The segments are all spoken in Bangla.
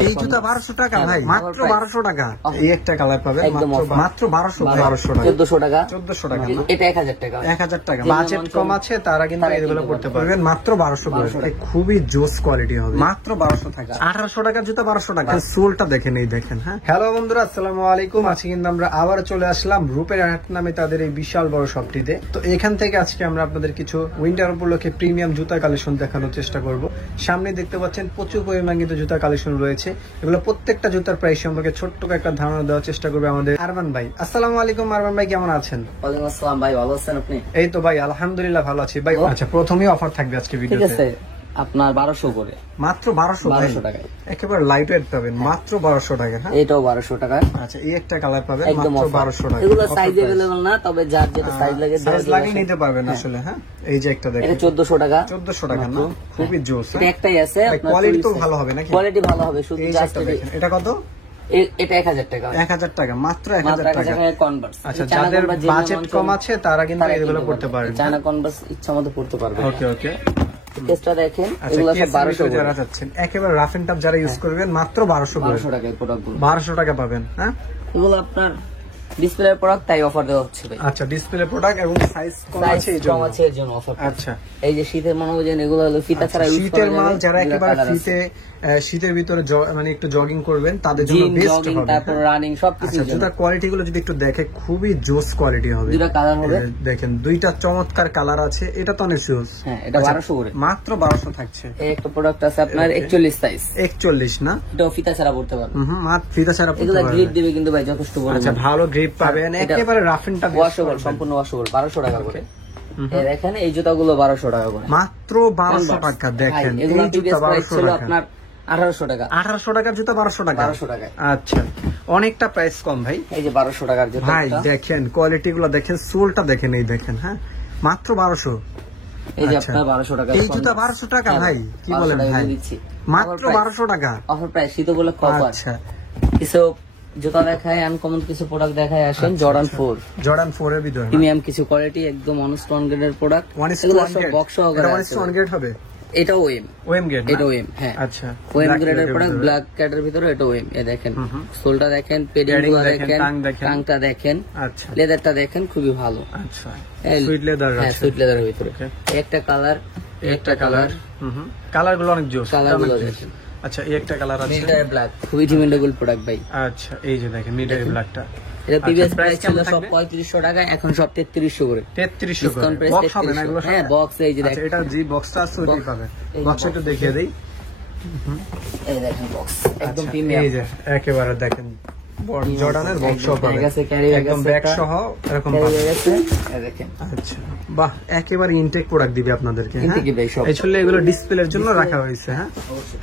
এই জুতা 1200 টাকা ভাই, মাত্র 1200 টাকা। এই একটা কালার পাবেন মাত্র 1200 টাকা, 1400 টাকা, 1400 টাকা। এটা 1000 টাকা, 1000 টাকা। বাজেট কম আছে তারা কিন্তু এগুলো করতে পারবেন মাত্র 1200 করে। খুবই জোস কোয়ালিটি হবে, মাত্র 1200 টাকা। 1800 টাকার জুতা 1200 টাকা। সোলটা দেখেন, এই দেখেন। হ্যাঁ, হ্যালো বন্ধুরা, আসসালামু আলাইকুম। আজকে কিন্তু আমরা আবার চলে আসলাম রূপের হাট নামে তাদের এই বিশাল বড় শপটিতে। তো এখান থেকে আজকে আমরা আপনাদের কিছু উইন্টার উপলক্ষে প্রিমিয়াম জুতা কালেকশন দেখানোর চেষ্টা করব। সামনে দেখতে পাচ্ছেন প্রচুর পরিমাণ কিন্তু জুতা কালেকশন রয়েছে। এগুলো প্রত্যেকটা জুতার প্রাইস সম্পর্কে ছোট্ট একটা ধারণা দেওয়ার চেষ্টা করবে আমাদের আরমান ভাই। আসসালামু আলাইকুম আরমান ভাই, কেমন আছেন? ওয়ালাইকুম আসসালাম ভাই, ভালো আছেন আপনি? এই তো ভাই আলহামদুলিল্লাহ ভালো আছি ভাই। আচ্ছা, প্রথমেই অফার থাকবে আজকে ঠিক ভিডিওতে। আছে, আপনার 1200 করে, মাত্র 1200 টাকায় একেবারে লাইট ওয়েট পাবেন মাত্র 1200 টাকা। হ্যাঁ, এটাও 1200 টাকা। আচ্ছা, এই একটা কালার পাবেন একদম মাত্র অফার। 1200 টাকা। এগুলো সাইজ अवेलेबल না, তবে যার যেটা সাইজ লাগে সাইজ লাগিয়ে নিতে পারবেন আসলে। হ্যাঁ, এই যে একটা দেখেন, এটা 1400 টাকা। 1400 টাকা না, খুবই জোস। এটা একটাই আছে, আপনার কোয়ালিটি তো ভালো হবে নাকি? কোয়ালিটি ভালো হবে, শুধু এই জাস্ট একটা দেখেন। এটা কত? এটা 1000 টাকা। 1000 টাকা, মাত্র 1000 1000 টাকা। টাকা কনভার্স। আচ্ছা, যাদের বাজেট কম আছে তারা কিন্তু এগুলো করতে পারবেন। চায়না কনভার্স ইচ্ছামতো পড়তে পারবে। ওকে ওকে। কেসটা দেখেন, আচ্ছা, এগুলো সব 1200 করে। যারা যাচ্ছেন একেবারে রাফ এন্ড টাফ যারা ইউজ করবেন মাত্র 1200 করে। 1200 টাকা এই প্রোডাক্টগুলো। 1200 টাকা পাবেন। হ্যাঁ, এগুলো আপনার ডিসপ্লের প্রোডাক্ট, তাই অফার দেওয়া হচ্ছে ভাই। আচ্ছা, ডিসপ্লে প্রোডাক্ট এবং সাইজ কম আছে এই কম জন্য। আছে এর জন্য অফার। আচ্ছা, এই যে শীতের মনে হয় এগুলো হলো ফিতা ছাড়া ইউজ করা শীতের যাবে। মাল যারা একেবারে শীতের ভিতরে মানে একটু জগিং করবেন তাদের জন্য জিম, বেস্ট জগিং, হবে। তারপর রানিং সবকিছু। আচ্ছা, জুতার কোয়ালিটি গুলো যদি একটু দেখে খুবই জোস কোয়ালিটি হবে। দুটো কালার হবে, দেখেন দুইটা চমৎকার কালার আছে। এটা তো অনেক জোস। হ্যাঁ, এটা 1200 করে, মাত্র 1200 থাকছে। এই একটা প্রোডাক্ট আছে আপনার 41 সাইজ। 41 না, এটা ফিতা ছাড়া পড়তে পারবে। মাত্র ফিতা ছাড়া পড়তে এগুলা পারবেন। গ্রিপ দিবে কিন্তু ভাই যথেষ্ট বড়। আচ্ছা, ভালো গ্রিপ পাবেন, একেবারে রাফ এন্ড টাফ ওয়াশেবল, সম্পূর্ণ ওয়াশেবল। 1200 টাকা করে। এই দেখেন এই জুতাগুলো 1200 টাকা করে, মাত্র 1200 টাকা। দেখেন এই এগুলো জুতা প্রাইস 1200 ছিল টাকা। আপনার 1800 টাকা। 1800 টাকার জুতা 1200 টাকা। 1200 টাকায়। আচ্ছা, অনেকটা প্রাইস কম ভাই। এই যে 1200 টাকার জুতা ভাই দেখেন কোয়ালিটি গুলো দেখেন, সোলটা দেখেন, এই দেখেন। হ্যাঁ, মাত্র 1200। এই যে আপনার 1200 টাকা। এই জুতা 1200 টাকা ভাই, কি বলেন ভাই? মাত্র 1200 টাকা অফার প্রাইস, শীতগুলো অফার। আচ্ছা, কিছু জুতা দেখায়, আনকমন কিছু প্রোডাক্ট দেখায়, আসেন। জর্ডান 4, জর্ডান 4 এর ভিতরে প্রিমিয়াম কিছু কোয়ালিটি, একদম অনস্টোন গ্রেডের প্রোডাক্ট। এগুলো সব বক্স সহকারে আছে। 1 গ্রেড হবে। এটা ওএম, ওএম গ্রেড। এটা ওএম। হ্যাঁ, আচ্ছা, ওএম গ্রেডের প্রোডাক্ট, ব্ল্যাক ক্যাটের ভিতরে। এটা ওএম। এই দেখেন সোলটা দেখেন, পেডিংগুলো দেখেন, টাংটা দেখেন, আচ্ছা, লেদারটা দেখেন, খুবই ভালো। আচ্ছা, সুইট লেদার আছে। হ্যাঁ, সুইট লেদারের ভিতরে। একটা কালার, একটা কালার। কালার গুলো অনেক জোস। কালারগুলো দেখেন। আচ্ছা, এই একটা কালার আছে, মিলিটারি ব্ল্যাক, খুবই ডিমান্ডেবল প্রোডাক্ট ভাই। আচ্ছা, এই যে দেখেন মিলিটারি ব্ল্যাকটা। এটা প্রিভিয়াস প্রাইস ছিল কেমন সব থাকবে? 3500 টাকা, এখন সব 3300 করে। 3300 করে। ডিসকাউন্ট প্রাইস বক্স হবে না এগুলো? হ্যাঁ, বক্স। এই যে আচ্ছা, দেখেন, এটা জি বক্সটা আছে ওইটাই পাবে। এই বক্স একটু দেখিয়ে দেই। এই দেখেন বক্স, একদম আচ্ছা, প্রিমিয়াম। এই যে একেবারে দেখেন জর্ডানের বক্স সহ পাবে, একদম ব্যাগ সহ এরকম পাবে। এই দেখেন। আচ্ছা, বাহ, একেবারে ইনটেক প্রোডাক্ট দিবে আপনাদেরকে। হ্যাঁ, ইনটেক ভাই সব। আসলে এগুলো ডিসপ্লের জন্য রাখা হয়েছে। হ্যাঁ,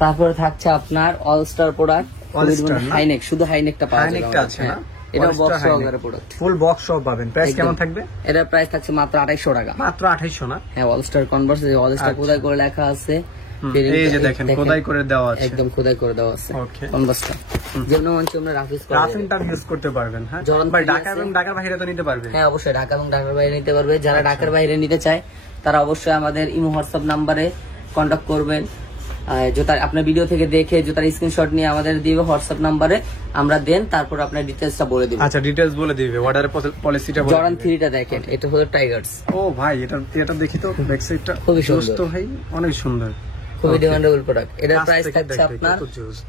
তারপরে থাকছে আপনার অল স্টার প্রোডাক্ট, All-Star না? হাইনেক, শুধু হাইনেকটা পাওয়া যাবে। হাইনেকটা আছে না? এটা All-Star বক্স High-Neck। সহকারে প্রোডাক্ট, ফুল বক্স সহ পাবেন। প্রাইস কেমন থাকবে? এটার প্রাইস থাকছে মাত্র 2800 টাকা। মাত্র 2800 না? হ্যাঁ, all star Converse, all star খোদাই করে লেখা আছে। এই যে দেখেন খোদাই করে দেওয়া আছে, একদম খোদাই করে দেওয়া আছে ওকে। কনভার্সটা, যেমন মঞ্চে আমরা রাফিস করা রাফ যাবে। এন্ড টাফ ইউজ করতে পারবেন। হ্যাঁ, জর্ডান ভাই 3 ঢাকা এবং ঢাকার বাইরে তো নিতে পারবেন। হ্যাঁ, অবশ্যই ঢাকা এবং ঢাকার বাইরে নিতে পারবে। যারা ঢাকার বাইরে নিতে চায় তারা অবশ্যই আমাদের ইমো হোয়াটসঅ্যাপ নাম্বারে কন্ট্যাক্ট করবেন। জুতার আপনার ভিডিও থেকে দেখে জুতার স্ক্রিনশট নিয়ে আমাদের দিবে হোয়াটসঅ্যাপ নাম্বারে, আমরা দেন, তারপর আপনার ডিটেইলসটা বলে দিব। আচ্ছা, ডিটেইলস বলে দিবে, অর্ডার পলিসিটা বলে জর্ডান দিবে। 3টা দেখেন, এটা হলো টাইগার্স। ও ভাই, এটা দেখি তো, ব্যাক সাইডটা খুবই সুন্দর। তো ভাই, অনেক সুন্দর, খুবই ডিমান্ডেবল প্রোডাক্ট। এটার প্রাইস থাকছে আপনার,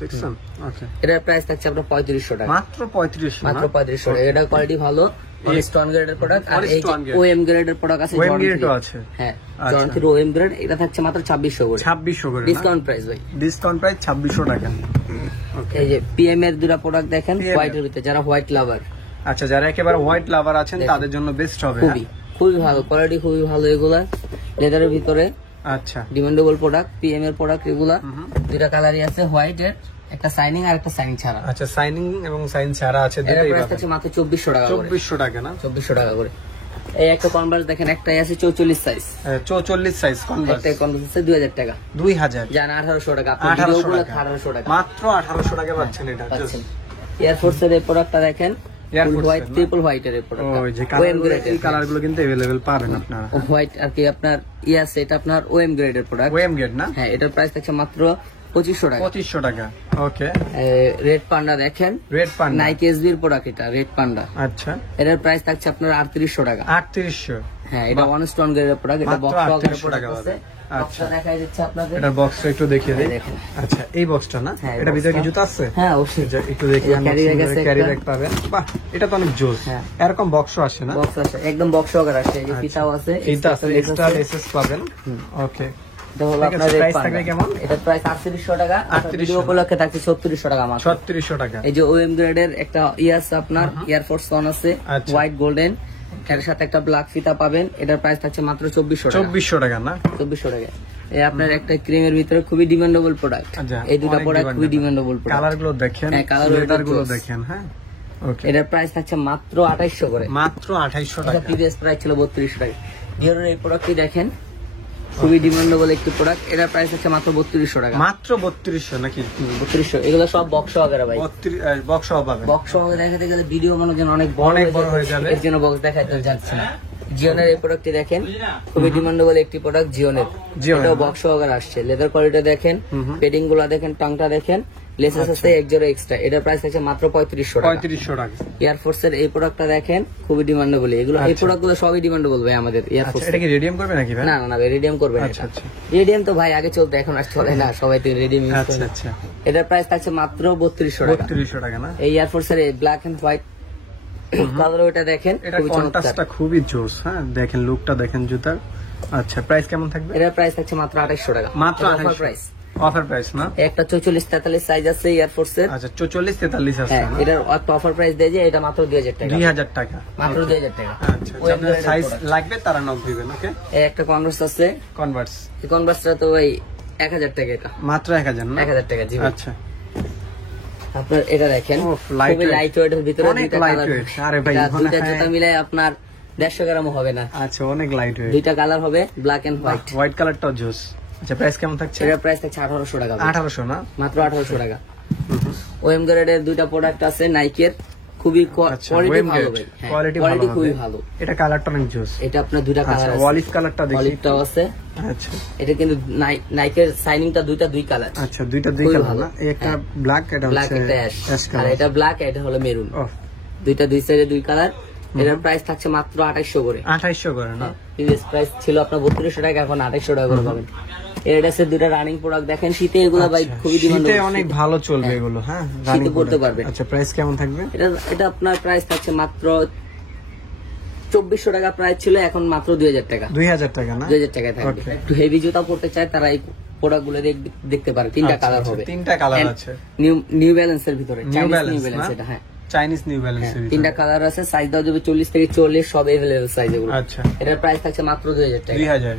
দেখছেন? ওকে, এটার প্রাইস থাকছে আপনার 3500 টাকা। মাত্র 3500 মাত্র 3500 টাকা। এটা কোয়ালিটি ভালো, স্টোন গ্রেডের প্রোডাক্ট। আর এই ওএম গ্রেডের প্রোডাক্ট আছে, ওএম গ্রেডও আছে। হ্যাঁ, জর্ডান 3 ওএম গ্রেড, এটা থাকছে মাত্র 2600 করে। 2600 করে ডিসকাউন্ট প্রাইস ভাই, ডিসকাউন্ট প্রাইস 2600 টাকা। এই যে পিএম এর দুটো প্রোডাক্ট দেখেন, হোয়াইটের ভিতরে, যারা হোয়াইট লাভার। আচ্ছা, যারা একেবারে হোয়াইট লাভার আছেন তাদের জন্য বেস্ট হবে। খুবই ভালো কোয়ালিটি, খুবই ভালো। এগুলা লেদারের ভিতরে, আচ্ছা, ডিমান্ডেবল প্রোডাক্ট, পিএম এর প্রোডাক্ট। এগুলা দুটা কালারই আছে, হোয়াইট এর একটা সাইনিং আর একটা সাইন ছাড়া। আচ্ছা, সাইনিং এবং সাইন ছাড়া আছে, এর দুটোই প্রাইস পাবেন। থাকছে মাত্র 2400 টাকা করে। 2400 টাকা না? 2400 টাকা করে। এই একটা কনভার্স দেখেন, একটাই আছে 44 সাইজ, 44 সাইজ কনভার্স, একটাই কনভার্স আছে 2000 টাকা। 2000 জানা 1800 টাকা। আপনি 1800 ভিডিওগুলো টাকা, 1800 টাকা মাত্র 1800 টাকা পাচ্ছেন এটা। পাচ্ছেন। এয়ারফোর্স এর এই প্রোডাক্টটা দেখেন, হোয়াইট ট্রিপল হোয়াইট এর প্রোডাক্ট। ওই যে কালারগুলো কিন্তু अवेलेबल পাবেন আপনারা। হোয়াইট আর কি আপনার আছে, এটা আপনার ওএম গ্রেডের প্রোডাক্ট। ওএম গ্রেড না? হ্যাঁ, এটার প্রাইস থাকছে মাত্র 2500 টাকা। 2500 টাকা। ওকে। রেড পান্ডা দেখেন, রেড পান্ডা নাইকি এসবির প্রোডাক্ট, এটা রেড পান্ডা। আচ্ছা, এটার প্রাইস থাকছে আপনার 3800 টাকা। 3800। হ্যাঁ, এটা ওয়ান স্টোন গ্রেডের প্রোডাক্ট, এটা বক্স 3800 টাকা পাবে। আচ্ছা, দেখাই দিচ্ছি আপনাদের। এটার বক্সটা একটু দেখিয়ে দেই। দেখেন। আচ্ছা, এই বক্সটা না, হ্যাঁ, এটা ভিতরে কি জুতা আছে? হ্যাঁ, অবশ্যই। একটু দেখি, ক্যারি ব্যাগ আছে, ক্যারি একটা ব্যাগ পাবেন। বাহ, এটা তো অনেক জোস। হ্যাঁ। এরকম বক্সও আসে না? বক্স আছে, একদম বক্স সহকারে আসে। এই যে ফিতাও আছে, ফিতা আছে, এক্সট্রা লেসেস পাবেন। ওকে। এটা হলো আপনার রেড প্রাইস পান্ডা। থাকবে কেমন? এটার প্রাইস 3800 টাকা। 3800 ভিডিও উপলক্ষে থাকছে 3600 টাকা মাত্র। 3600 টাকা। এই যে ওএম গ্রেডের একটা আছে আপনার, এয়ারফোর্স 1 আছে, আচ্ছা। হোয়াইট গোল্ডেন, এর সাথে একটা ব্ল্যাক ফিতা পাবেন। এটার প্রাইস থাকছে মাত্র 2400 টাকা। 2400 টাকা না? 2400 টাকা। এই আপনার একটা ক্রিমের ভিতরে খুবই ডিমান্ডেবল প্রোডাক্ট। আচ্ছা, এই দুটো অনেক প্রোডাক্ট খুবই demandable। Demandable product. কালার গুলো দেখেন, হ্যাঁ, কালার লেদার গুলো দেখেন। হ্যাঁ, ওকে। এটার প্রাইস থাকছে মাত্র 2800 করে। মাত্র 2800 এটা টাকা। প্রিভিয়াস প্রাইস ছিল 3200 টাকা। ডিওরের এই প্রোডাক্টটি দেখেন, খুবই ডিমান্ডেবল একটি প্রোডাক্ট। এটার প্রাইস হচ্ছে মাত্র 3200 টাকা। মাত্র 3200 নাকি? 3200। এগুলো সব বক্স সহকারে ভাই। 32 বক্স সহ পাবেন। বক্স সহকারে দেখাতে গেলে ভিডিও মনে যেন অনেক বড় হয়ে যাবে। এর জন্য বক্স দেখাতে যাচ্ছে না। জিওনের এই প্রোডাক্টটি দেখেন, খুবই ডিমান্ডেবল একটি প্রোডাক্ট জিওনের। এটাও বক্স সহকারে আসছে। লেদার কোয়ালিটি দেখেন, পেডিং গুলো দেখেন, টাংটা দেখেন, লেসেস আছে 10 এক্সট্রা। এটার প্রাইস আছে মাত্র 3500 টাকা। 3500 টাকা। এয়ারফোর্স এর এই প্রোডাক্টটা দেখেন, খুবই ডিমান্ডেবল। এগুলো এই প্রোডাক্ট গুলো সবই ডিমান্ডেবল ভাই আমাদের এয়ারফোর্স। এটা কি রেডিয়াম করবে নাকি ভাই? না না, রেডিয়াম করবে না। আচ্ছা, আচ্ছা। রেডিয়াম তো ভাই আগে চলতো, এখন আর চলে না, সবাই তো রেডিয়াম ইউজ করে। আচ্ছা, আচ্ছা। এটার প্রাইস থাকছে মাত্র 3200 টাকা। 3200 টাকা না? এই এয়ারফোর্স এর ব্ল্যাক এন্ড হোয়াইট কালার, ওটা দেখেন, এটা খুবই চমৎকার। কন্ট্রাস্টটা খুবই জোস। হ্যাঁ, দেখেন লুকটা দেখেন জুতার। আচ্ছা, প্রাইস কেমন থাকবে? এটার প্রাইস থাকছে মাত্র 2800 টাকা। মাত্র অফার 2800 প্রাইস। অফার প্রাইস না? একটা 44-43 সাইজ আছে এয়ারফোর্স এর। আচ্ছা, 44-43 আছে হ্যাঁ, না? এটার একটা অফার প্রাইস দেয় যে এটা মাত্র 2000 টাকা। 2000 টাকা। মাত্র 2000 টাকা। আচ্ছা, যাদের সাইজ লাগবে তারা নক দিবেন। ওকে। এই একটা কনভার্স আছে, কনভার্স। এই কনভার্সটা তো ভাই 1000 টাকা। এটা মাত্র 1000 না? 1000 টাকা। জি। আচ্ছা। আপনার এটা দেখেন, light খুবই weight। লাইট ওয়েট এর ভিতরে অনেক দুইটা light কালার। weight। আরে ভাই, দুইটা হ্যাঁ। জুতা মিলাই আপনার 150 গ্রাম হবে না। আচ্ছা, অনেক লাইট ওয়েট। দুইটা কালার হবে, ব্ল্যাক এন্ড হোয়াইট। হোয়াইট কালারটাও জোস। আচ্ছা, প্রাইস কেমন থাকছে? এটার প্রাইস থাকছে 1800 টাকা। 1800 না? মাত্র 1800 টাকা। ওএম গ্রেডের দুইটা প্রোডাক্ট আছে নাইকের, খুবই কোয়ালিটি ভালো ভাই। কোয়ালিটি খুবই ভালো। এটা কালারটা অনেক জোস। এটা আপনার দুইটা কালার আচ্ছা, আছে। অলিভ কালারটা দেখি। অলিভটাও আছে। আচ্ছা, এটা কিন্তু নাইকের সাইনিংটা দুই কালার। আচ্ছা, দুইটা দুই খুবই কালার ভালো। না? এই একটা ব্ল্যাক, এটা ব্ল্যাক, হচ্ছে এটা অ্যাশ, অ্যাশ আর কালার। এটা ব্ল্যাক, এটা হলো মেরুন। ও, দুইটা দুই সাইডে দুই কালার। এটার প্রাইস থাকছে মাত্র 2800 করে। 2800 করে না? প্রিভিয়াস প্রাইস ছিল আপনার 3200 টাকা, এখন 2800 টাকা করে পাবেন। এর আছে দুইটা রানিং প্রোডাক্ট দেখেন, শীতে এগুলো ভাই খুবই শীতে ডিমান্ডেবল। অনেক ভালো চলবে এগুলো। হ্যাঁ, শীতে পড়তে পারবেন। আচ্ছা, প্রাইস কেমন থাকবে? এটা আপনার প্রাইস থাকছে মাত্র 2400 টাকা প্রাইস ছিল, এখন মাত্র 2000 টাকা। 2000 টাকা না? 2000 টাকায় থাকবে। Okay. একটু হেভি জুতা পড়তে চায় তারা এই প্রোডাক্ট গুলো দেখতে পারে। তিনটা আচ্ছা, কালার আচ্ছা, হবে। তিনটা কালার আছে। নিউ ব্যালেন্সের ভিতরে, নিউ চাইনিজ ব্যালেন্স নিউ না? ব্যালেন্স এটা। হ্যাঁ, চাইনিজ নিউ ব্যালেন্স। তিনটা কালার আছে, সাইজ দাও যাবে 40 থেকে 40, সব अवेलेबल সাইজ এগুলো। আচ্ছা, এটার প্রাইস থাকছে মাত্র 2000 টাকা। 2000।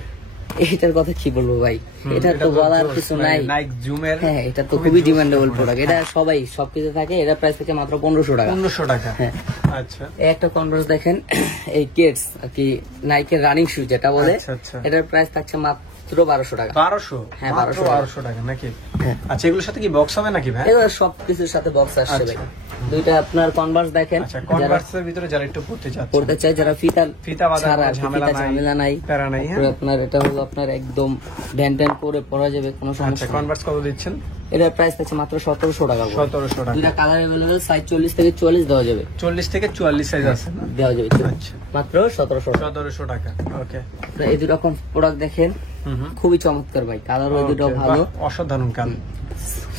এটার কথা কি বলবো ভাই, এটা তো বলার কিছু নাই। নাইক জুমের। হ্যাঁ, এটা তো খুবই ডিমান্ডেবল প্রোডাক্ট। এটা সবাই সবকিছু থাকে। এটার প্রাইস থাকে মাত্র 1500 টাকা। 1500 টাকা। হ্যাঁ। আচ্ছা, এই একটা কনভার্স দেখেন, এই কেডস আর কি নাইকের রানিং শু যেটা বলে, আচ্ছা, আচ্ছা। এটার প্রাইস থাকছে মাত্র 1200 টাকা। 1200? হ্যাঁ, মাত্র 1200 টাকা নাকি? আচ্ছা, এগুলোর সাথে কি বক্স হবে নাকি ভাই? এগুলো সবকিছুর সাথে বক্স আসছে ভাই। দুইটা আপনার কনভার্স দেখেন, আচ্ছা, কনভার্সের ভিতরে যারা একটু পড়তে চাচ্ছে, পড়তে চাই, যারা ফিতা বাঁধা ছাড়া ঝামেলা নাই, প্যারা নাই। হ্যাঁ, তারপরে আপনার এটা হলো আপনার একদম ড্যান করে পরা যাবে, কোনো আচ্ছা, সমস্যা নেই। কনভার্স কত দিচ্ছেন? এটার প্রাইস থাকছে মাত্র 1700 টাকা। 1700 টাকা। দুইটা কালার अवेलेबल, সাইজ 40 থেকে 44 দেওয়া যাবে। 40 থেকে 44 সাইজ আছে না? দেওয়া যাবে। আচ্ছা, মাত্র 1700 টাকা। 1700 টাকা। ওকে। এই দুটো রকম প্রোডাক্ট দেখেন, খুবই চমৎকার ভাই। কালার ওই দুটো ভালো, অসাধারণ কাল।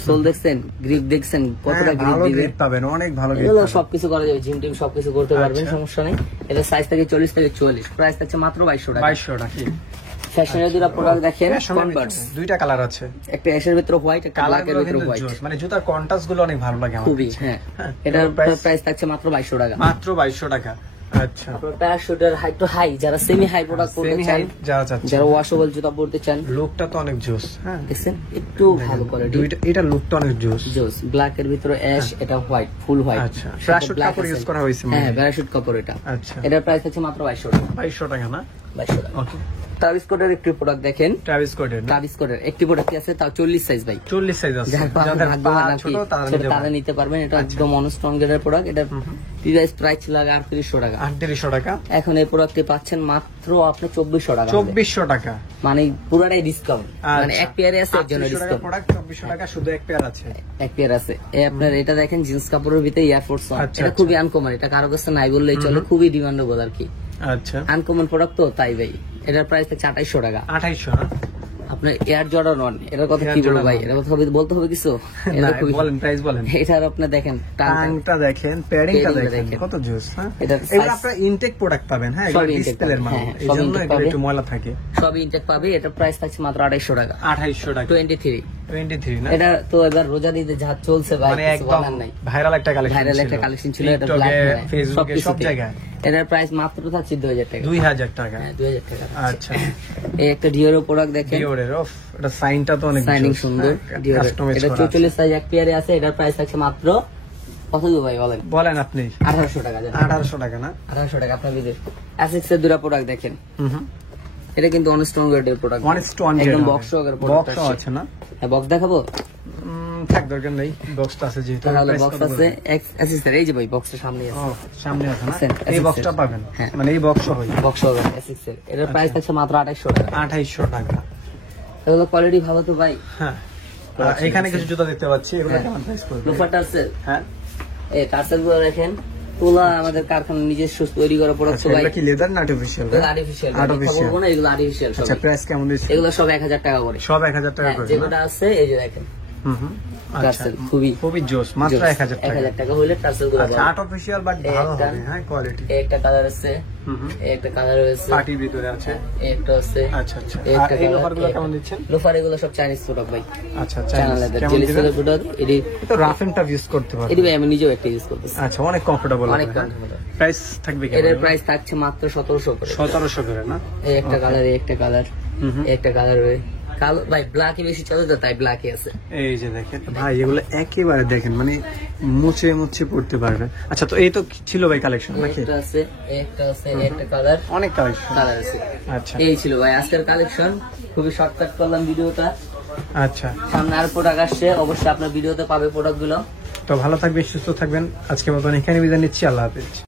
সোল দেখছেন, গ্রিপ দেখছেন, কতটা গ্রিপ ভালো দিবে। গ্রিপ পাবেন, অনেক ভালো গ্রিপ এগুলো পাবেন। সবকিছু করা যাবে, জিম টিম সবকিছু করতে পারবেন, আচ্ছা। সমস্যা নেই। এটা সাইজ থেকে 40 থেকে 44, প্রাইস থাকছে মাত্র 2200 টাকা। 2200 টাকা। ফ্যাশনের দুটো প্রোডাক্ট দেখেন, কনভার্স। দুইটা কালার আছে, একটা অ্যাশের ভিতরে হোয়াইট, একটা কালার ব্ল্যাকের ভিতরে হোয়াইট। মানে জুতার কন্ট্রাস্ট গুলো অনেক ভালো লাগে আমার খুবই। হ্যাঁ, এটার প্রাইস থাকছে মাত্র 2200 টাকা। মাত্র 2200 টাকা। আচ্ছা, আপনার প্যারাশুটের হাই টু হাই, যারা সেমি হাই প্রোডাক্ট পড়তে সেমি চান, হাই যারা চাচ্ছে, যারা ওয়াশেবল জুতা পড়তে চান, লুকটা তো অনেক জোস। হ্যাঁ, দেখছেন একটু ভালো কোয়ালিটি। দুইটা, এটা লুকটা অনেক জোস। জোস ব্ল্যাক এর ভিতরে অ্যাশ, এটা হোয়াইট, ফুল হোয়াইট। আচ্ছা, প্যারাশুট কাপড় ইউজ করা হয়েছে। হ্যাঁ, প্যারাশুট কাপড় এটা। আচ্ছা, এটার প্রাইস হচ্ছে মাত্র 2200 টাকা। 2200 টাকা না? 2200 টাকা। ওকে। ট্রাভিস স্কটের একটি প্রোডাক্ট দেখেন, ট্রাভিস স্কটের একটি প্রোডাক্ট আছে, তাও 40 সাইজ ভাই, 40 সাইজ আছে, যাদের পা ছোট তারা নিতে পারবেন। এটা একদম অনস্ট্রং গ্রেডের প্রোডাক্ট। এটা প্রাইস ছিল 3800 টাকা, 3800 টাকা। এখন এই প্রোডাক্টটি পাচ্ছেন মাত্র আপনি 2400 টাকা, 2400 টাকা, মানে পুরোটাই ডিসকাউন্ট। মানে এক পেয়ারে আছে, এর জন্য ডিসকাউন্ট। প্রোডাক্ট 2400 টাকা, শুধু এক পেয়ার আছে, এক পেয়ার আছে। এই আপনার এটা দেখেন জিন্স কাপড়ের ভিতরে এয়ারফোর্স, এটা খুবই আনকমন, এটা কারো কাছে নাই বললেই চলে, খুবই ডিমান্ডেবল আর কি। আচ্ছা, আনকমন প্রোডাক্ট তো তাই ভাই। এটার প্রাইস হচ্ছে 2800 টাকা। 2800 না? আপনার এয়ার জর্ডান 1, এটার কথা কি বলবো ভাই, এটার কথা বলতে হবে কিছু? বলেন, প্রাইস বলেন। এটার আপনি দেখেন, টাংটা দেখেন, প্যাডিংটা দেখেন, কত জোস। হ্যাঁ, এগুলো আপনারা ইনটেক প্রোডাক্ট পাবেন। হ্যাঁ, এগুলো ডিসপ্লের মাল, এইজন্য এগুলো একটু ময়লা থাকে। সব ইনটেক পাবে। এটার প্রাইস থাকছে মাত্র 2800 টাকা। 2800 টাকা, 23 না? এটা তো এবার রোজা দিতে যা চলছে ভাই, মানে একদম ভাইরাল একটা কালেকশন ছিল, এটা ব্ল্যাক ফেসবুকে সব জায়গায়। এটার প্রাইস মাত্র থাকছে 2000 টাকা। 2000 টাকা? হ্যাঁ, 2000 টাকা। আচ্ছা, এই একটা ডিওর প্রোডাক্ট দেখেন, ডিওরের এটা সাইনটা তো অনেক সাইনিং সুন্দর। ডিওর এটা 44 সাইজ এক পেয়ারে আছে। এটার প্রাইস থাকছে মাত্র কত দিব ভাই বলেন আপনি? 1800 টাকা। 1800 টাকা না? 1800 টাকা আপনার বিদেশ। অ্যাসিক্স এর দুটো প্রোডাক্ট দেখেন, এটা কিন্তু অনেক স্ট্রং গ্রেডের প্রোডাক্ট, একদম বক্স সহকারে প্রোডাক্ট আছে না? হ্যাঁ, বক্স দেখাবো? থাক, দরকার নেই, বক্সটা আছে যেহেতু। তাহলে বক্স আছে, অ্যাসিক্স এর এই যে ভাই বক্সের সামনে আছে। সামনে আছে না? এই বক্সটা পাবেন, মানে এই বক্স হয়, বক্স সহকারে অ্যাসিক্স এর। এটার প্রাইস থাকছে মাত্র 2800 টাকা। 2800 টাকা। এগুলো কোয়ালিটি ভালো তো ভাই। হ্যাঁ, এখানে কিছু জুতা দেখতে পাচ্ছি, এগুলো কেমন প্রাইস পড়বে? Loafer tassel. হ্যাঁ, এই টার্সেল গুলো দেখেন, তোলা আমাদের কারখানা নিজস্ব তৈরি করা প্রোডাক্ট ভাই। এগুলো কি লেদার না আর্টিফিশিয়াল? আর্টিফিশিয়াল, বলবো না, এগুলো আর্টিফিশিয়াল। আচ্ছা, প্রাইস কেমন দিচ্ছেন? এগুলো সব 1000 টাকা করে। সব 1000 টাকা করে? যেটা আছে এই যে দেখেন, টার্সেল খুবই জোস, মাত্র 1000 টাকা। 1000 টাকা হলে টার্সেল গুলো আচ্ছা, আর্টিফিশিয়াল বাট ভালো হবে। হ্যাঁ, কোয়ালিটি। একটা কালার আছে, একটা কালার আছে, পার্টির ভিতরে আছে, একটা আছে। আচ্ছা আচ্ছা, একটা এই লোফার গুলো কেমন দিচ্ছেন? লোফার এগুলো সব চাইনিজ প্রোডাক্ট ভাই। আচ্ছা, চাইনিজ কেমন দিবেন? এটি তো রাফ এন্ড টাফ ইউজ করতে পারবেন। এটি ভাই আমি নিজেও একটা ইউজ করতেছি। আচ্ছা, অনেক কমফোর্টেবল, অনেক কমফোর্টেবল। প্রাইস থাকবে কি? এর প্রাইস থাকছে মাত্র 1700 করে। 1700 করে না? এই একটা কালার, এই একটা কালার, একটা কালার কালো ভাই, ব্ল্যাকই বেশি চলে তো তাই ব্ল্যাকই আছে। এই যে দেখেন ভাই, এগুলো একেবারে দেখেন, মানে মুছে মুছে পড়তে পারবেন। আচ্ছা, তো এই তো ছিল ভাই কালেকশন নাকি? একটা আছে, একটা আছে, একটা কালার, অনেক কালেকশন আছে। আচ্ছা, এই ছিল ভাই আজকের কালেকশন, খুবই শর্টকাট করলাম ভিডিওটা। আচ্ছা, সামনে আর প্রোডাক্ট আসছে, অবশ্যই আপনার ভিডিওতে পাবে প্রোডাক্ট গুলো। তো ভালো থাকবেন, সুস্থ থাকবেন। আজকের মতন এখানে বিদায় নিচ্ছি, আল্লাহ হাফেজ।